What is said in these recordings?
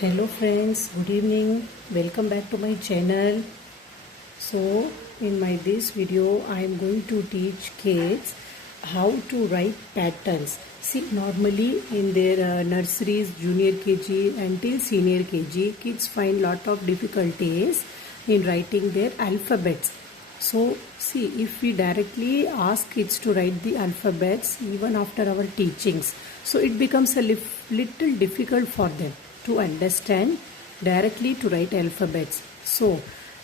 Hello friends, good evening. Welcome back to my channel. So in this video I am going to teach kids how to write patterns. See, normally in their nurseries, junior KG until senior KG, kids find lot of difficulties in writing their alphabets. So see, if we directly ask kids to write the alphabets even after our teachings, so it becomes a little difficult for them to understand directly to write alphabets. So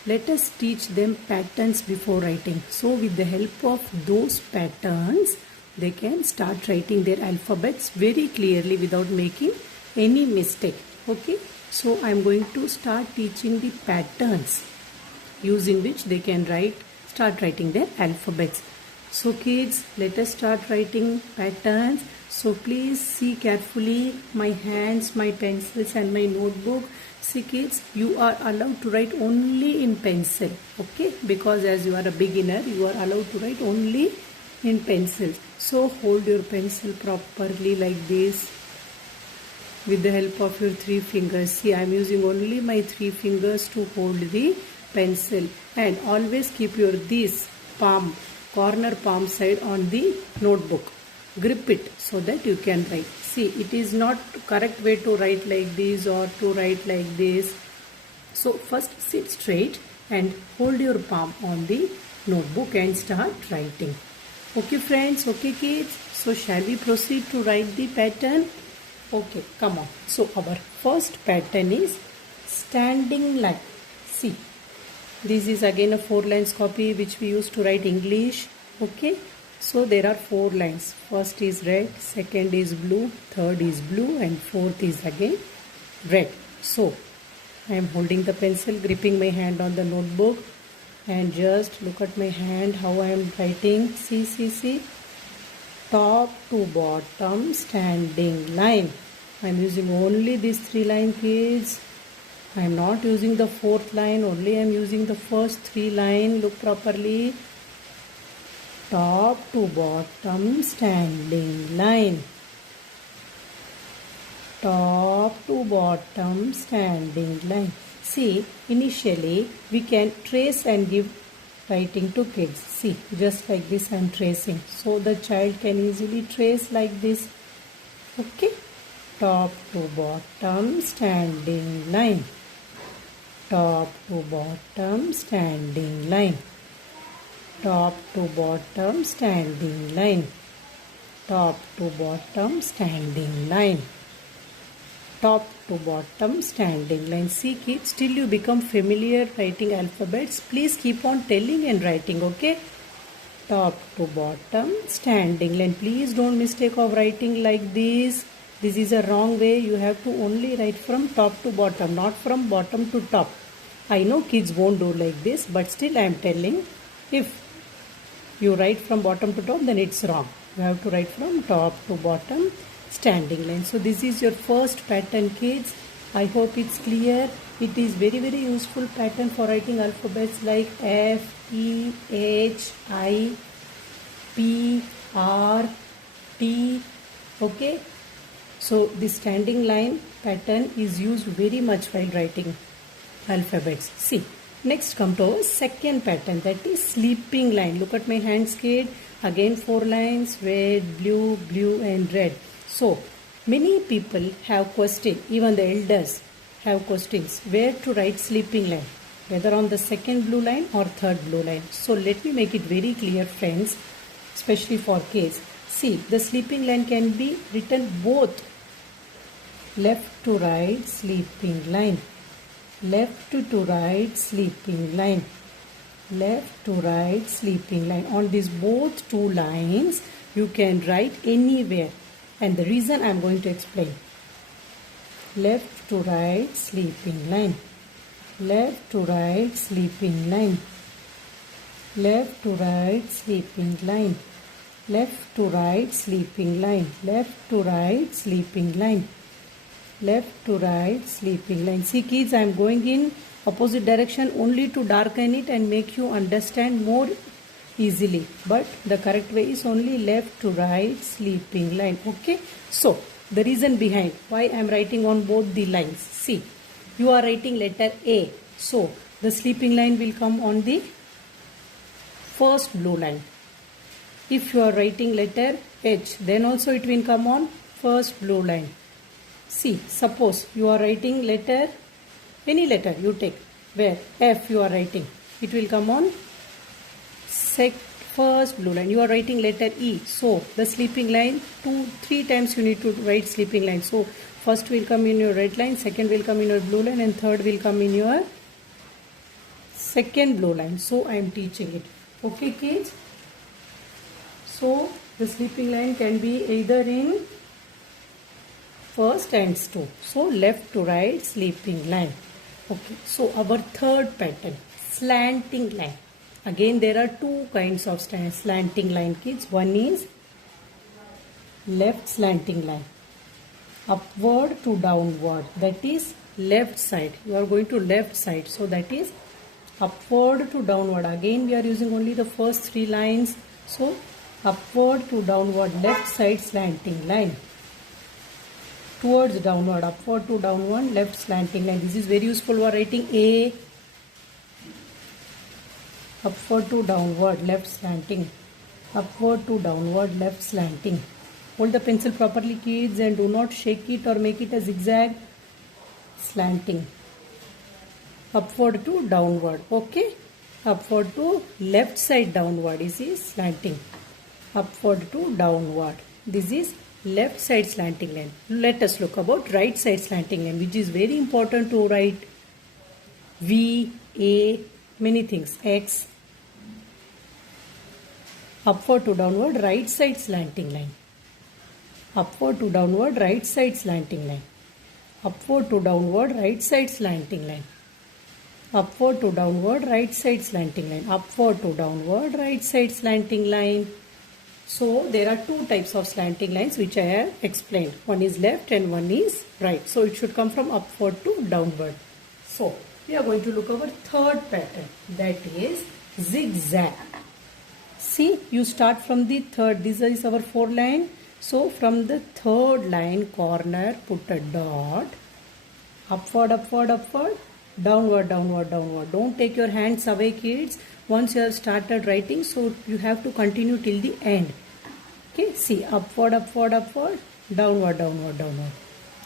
let us teach them patterns before writing. So with the help of those patterns, they can start writing their alphabets very clearly without making any mistake. Okay, so I am going to start teaching the patterns using which they can start writing their alphabets. So kids, let us start writing patterns. So please see carefully my hands, my pencils and my notebook. See kids, you are allowed to write only in pencil, okay? Because as you are a beginner, you are allowed to write only in pencil. So hold your pencil properly like this with the help of your 3 fingers. See, I am using only my 3 fingers to hold the pencil, and always keep your this corner palm side on the notebook. Grip it so that you can write. See, it is not correct way to write like this or to write like this. So first sit straight and hold your palm on the notebook and start writing. Okay friends, okay kids, so shall we proceed to write the pattern? Okay, come on. So our first pattern is standing line. See, this is again a 4 lines copy which we use to write English. Okay, so there are 4 lines. First is red, second is blue, third is blue and fourth is again red. So I am holding the pencil, gripping my hand on the notebook, and just look at my hand how I am writing. See. Top to bottom standing line. I am using only these 3 lines, kids. I am not using the 4th line, only I am using the first 3 lines. Look properly. Top to bottom standing line. Top to bottom standing line. See, initially we can trace and give writing to kids. See, just like this I am tracing. So the child can easily trace like this. Okay. Top to bottom standing line. Top to bottom standing line. Top to bottom standing line. Top to bottom standing line. Top to bottom standing line. See kids, till you become familiar writing alphabets, please keep on telling and writing, okay? Top to bottom standing line. Please don't mistake of writing like this. This is a wrong way. You have to only write from top to bottom, not from bottom to top. I know kids won't do like this, but still I am telling, if you write from bottom to top, then it's wrong. You have to write from top to bottom standing line. So this is your first pattern, kids. I hope it's clear. It is very useful pattern for writing alphabets like F, E, H, I, P, R, T. Okay. So this standing line pattern is used very much while writing alphabets. See, next come to our second pattern, that is sleeping line. Look at my hands, kid. Again 4 lines, red, blue, blue and red. So many people have questioned, even the elders have questions, where to write sleeping line, whether on the second blue line or third blue line. So let me make it very clear, friends, especially for kids. See, the sleeping line can be written both left to right sleeping line, left to right sleeping line, left to right sleeping line. On these both 2 lines you can write anywhere, and the reason I am going to explain. Left to right sleeping line, left to right sleeping line, left to right sleeping line, left to right sleeping line, left to right sleeping line, left to right sleeping line. See kids, I am going in opposite direction only to darken it and make you understand more easily, but the correct way is only left to right sleeping line. Okay, so the reason behind why I am writing on both the lines. See, you are writing letter A, so the sleeping line will come on the first blue line. If you are writing letter H, then also it will come on first blue line. See, suppose you are writing letter, any letter you take, where F you are writing, it will come on first blue line. You are writing letter E, so the sleeping line, 2-3 times you need to write sleeping line. So first will come in your red line, second will come in your blue line, and third will come in your second blue line. So I am teaching it. Okay kids? So the sleeping line can be either in first and two. So left to right sleeping line. Okay. So our third pattern, slanting line. Again there are two kinds of slanting line kids. One is left slanting line. Upward to downward. That is left side. You are going to left side. So that is upward to downward. Again we are using only the first three lines. So upward to downward, left side slanting line. Towards downward, upward to downward, left slanting line. This is very useful for writing A. Upward to downward, left slanting. Upward to downward, left slanting. Hold the pencil properly kids and do not shake it or make it a zigzag. Slanting. Upward to downward. Okay. Upward to left side downward. This is slanting. Upward to downward. This is left side slanting line. Let us look about right side slanting line, which is very important to write. V, A, many things. X. Upward to downward, right side slanting line. Upward to downward, right side slanting line. Upward to downward, right side slanting line. Upward to downward, right side slanting line. Upward to downward, right side slanting line. So there are two types of slanting lines which I have explained. One is left and one is right. So it should come from upward to downward. So we are going to look at our third pattern, that is zigzag. See, you start from the third. This is our fourth line. So from the third line corner put a dot. Upward, upward, upward. Downward, downward, downward. Don't take your hands away kids. Once you have started writing, so you have to continue till the end. Okay, see, upward, upward, upward, downward, downward, downward.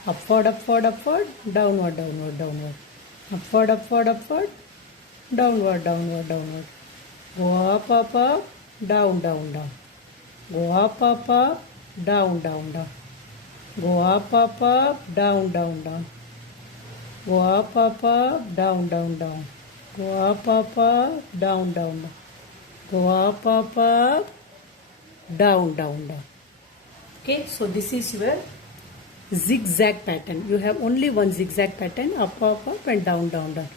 Upward, upward, upward, downward, downward, downward. Upward, upward, upward, downward, downward, downward. Go up, up, up, down, down, down. Go up, up, down, down, down. Go up, up, down, down, down. Go up, down, down, down. Go up, down, down, down. Go up, down, down, down. Okay, so this is your zigzag pattern. You have only one zigzag pattern, up, up, up and down, down, down.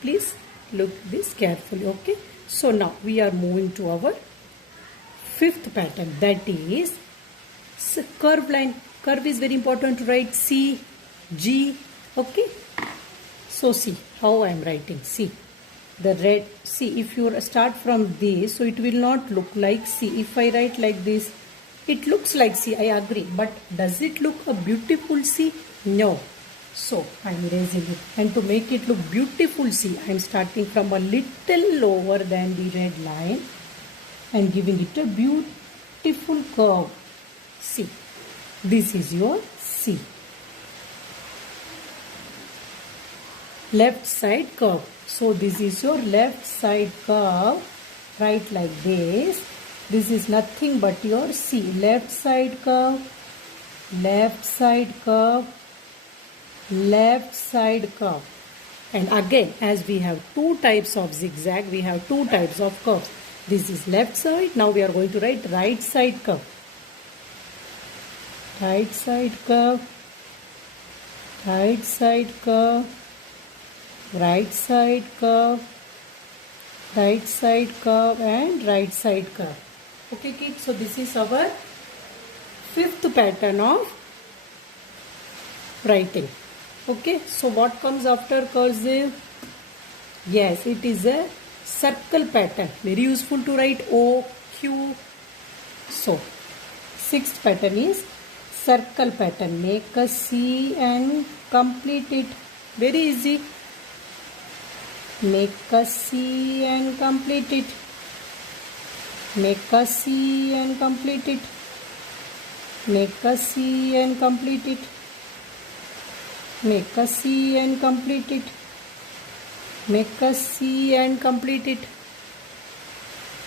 Please look this carefully, okay? So now we are moving to our fifth pattern, that is curve line. Curve is very important to write C, G, okay? So see how I am writing. See the red. See, if you start from this, so it will not look like C. If I write like this, it looks like C. I agree, but does it look a beautiful C? No. So I am erasing it, and to make it look beautiful, see, I am starting from a little lower than the red line and giving it a beautiful curve. See, this is your C. Left side curve. So this is your left side curve. Write like this. This is nothing but your C. Left side curve, left side curve, left side curve. And again, as we have two types of zigzag, we have two types of curves. This is left side. Now we are going to write right side curve. Right side curve, right side curve, right side curve, right side curve and right side curve. Okay kids, so this is our fifth pattern of writing. Okay, so what comes after cursive? Yes, it is a circle pattern. Very useful to write O, Q. So, sixth pattern is circle pattern. Make a C and complete it. Very easy. Make a C and complete it. Make a C and complete it. Make a C and complete it. Make a C and complete it. Make a C and complete it.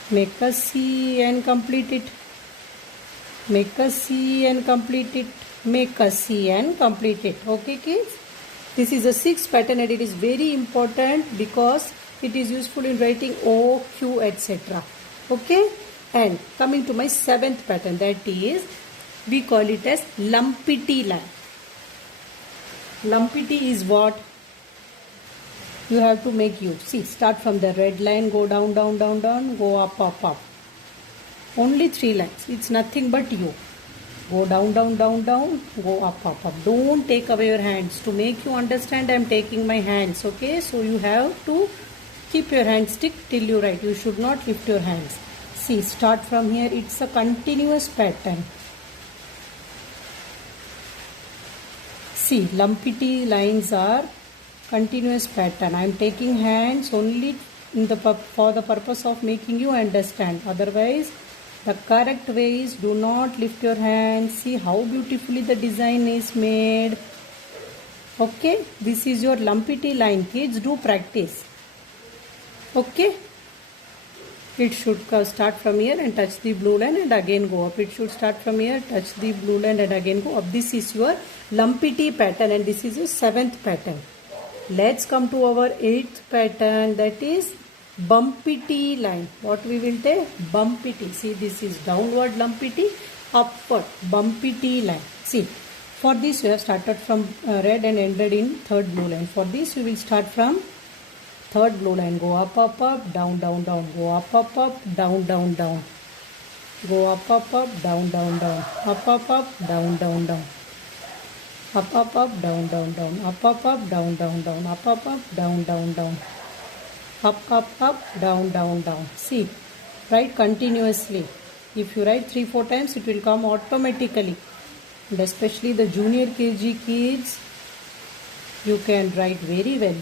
Make a C and complete it. Make a C and complete it. Make a C and complete it. Okay, kids? This is a sixth pattern and it is very important because it is useful in writing O, Q, etc. Okay? And coming to my seventh pattern, that is, we call it as lumpy T line. Lumpy T is what? You have to make use. See, start from the red line, go down, down, down, down, go up, up, up. Only 3 lines. It's nothing but U. Go down, down, down, down, go up, up, up. Don't take away your hands. To make you understand, I am taking my hands. Okay, so you have to keep your hands stick till you write. You should not lift your hands. See, start from here. It's a continuous pattern. See, lumpy T lines are continuous pattern. I am taking hands only for the purpose of making you understand. Otherwise, the correct way is do not lift your hands. See how beautifully the design is made. Okay, this is your lumpy T line. Kids, do practice. Okay, it should start from here and touch the blue line and again go up. It should start from here, touch the blue line and again go up. This is your lumpy T pattern and this is your seventh pattern. Let's come to our eighth pattern, that is bumpy T line. What we will take? Bumpy T. See, this is downward lumpy T, upward bumpy T line. See, for this we have started from red and ended in third blue line. For this we will start from third blue line. Go up, up, up, down, down, down. Go up, up, up, down, down, down. Go up, up, up, down, down, down. Up, up, up, down, down, down. Up, up, up, down, down, down. Up, up, up, down, down, down. Up, up, up, down, down, down. Up, up, up, down, down, down. See, write continuously. If you write 3-4 times, it will come automatically. And especially the junior KG kids, you can write very well.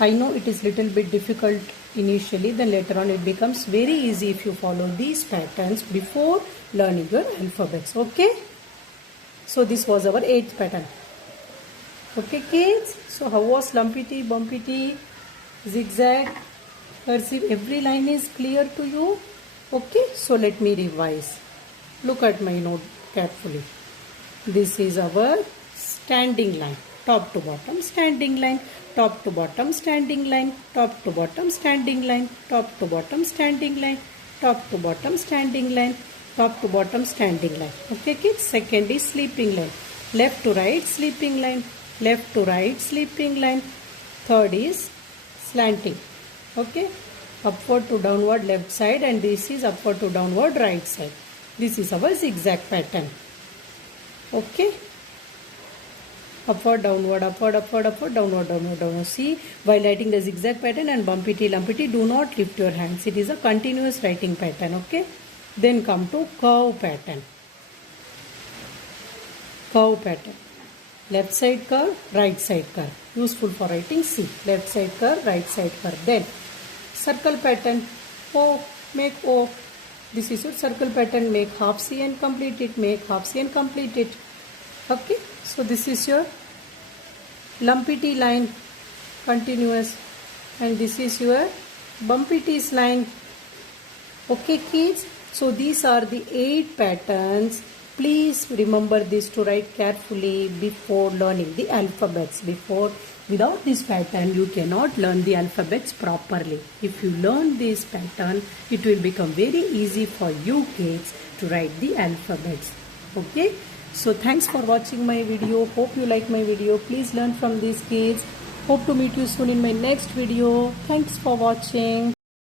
I know it is little bit difficult initially, then later on it becomes very easy if you follow these patterns before learning your alphabets. Okay? So this was our 8th pattern. Okay, kids? So how was lumpy T, bumpy T, zigzag, cursive? Every line is clear to you? Okay, so let me revise. Look at my note carefully. This is our standing line. Top to bottom standing line. Top to bottom standing line. Top to bottom standing line. Top to bottom standing line. Top to bottom standing line. Top to bottom standing line. Okay, kids? Second is sleeping line. Left to right sleeping line. Left to right sleeping line. Third is slanting. Okay, upward to downward left side and this is upward to downward right side. This is our zigzag pattern. Okay, upward, downward, upward, upward, upward, downward, downward, downward. See, while writing the zigzag pattern and bumpy T, lumpy T, do not lift your hands. It is a continuous writing pattern. Okay, then come to curve pattern. Curve pattern. Left side curve, right side curve. Useful for writing C. Left side curve, right side curve. Then circle pattern. O, make O. This is your circle pattern. Make half C and complete it. Make half C and complete it. Okay. So this is your lumpy T line, continuous. And this is your bumpy T's line. Okay, kids. So these are the 8 patterns. Please remember this to write carefully before learning the alphabets. Without this pattern, you cannot learn the alphabets properly. If you learn this pattern, it will become very easy for you kids to write the alphabets. Okay? So thanks for watching my video. Hope you like my video. Please learn from these kids. Hope to meet you soon in my next video. Thanks for watching.